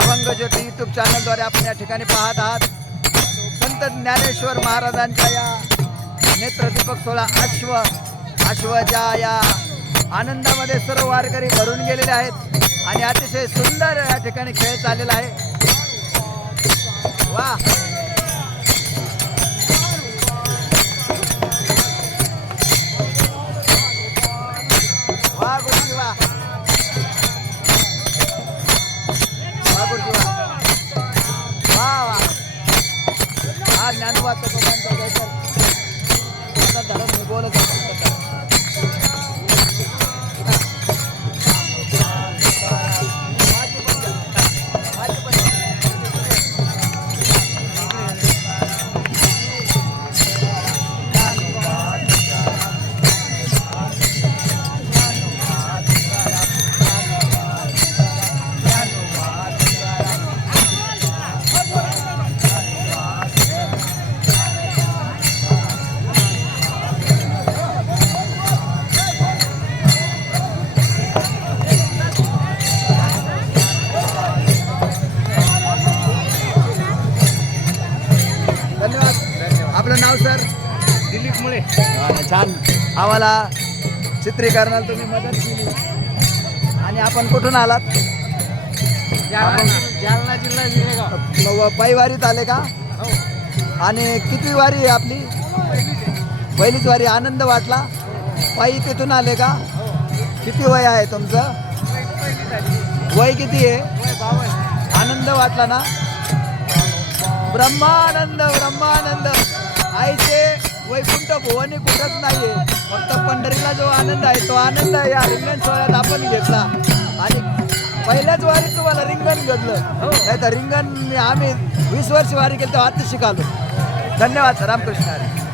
अभंग ज्योती युट्यूब चॅनलद्वारे आपण या ठिकाणी पाहत आहात. संत ज्ञानेश्वर महाराजांच्या या नेत्रदीपक सोहळा अश्व अश्वजा या आनंदामध्ये सर्व वारकरी भरून गेलेले आहेत आणि अतिशय सुंदर या ठिकाणी खेळ चाललेला आहे. वा! vato, comandante. नाव सर? दिलीप मुळे. छान. आम्हाला चित्रीकरणाला तुम्ही मदत केली. आणि आपण कुठून आलात? जालना. जालना जिल्हा मग पायवारीत आले का? हो. आणि किती वारी आहे आपली? पहिलीच वारी. आनंद वाटला? पायी तिथून आले का? किती वय आहे तुमचं? वय किती आहे? आनंद वाटला ना? ब्रह्मानंद ब्रह्मानंद. आईचे वैकुंठ भुवनी कुठंच नाहीये फक्त पंढरीला जो आनंद आहे तो आनंद या रिंगण सोहळ्यात आपण घेतला आणि पहिल्याच वारीत तुम्हाला रिंगण घेतलं हो. नाही तर रिंगण आम्ही वीस वर्ष वारी केली तेव्हा आता शिकालो धन्यवाद रामकृष्ण हरी.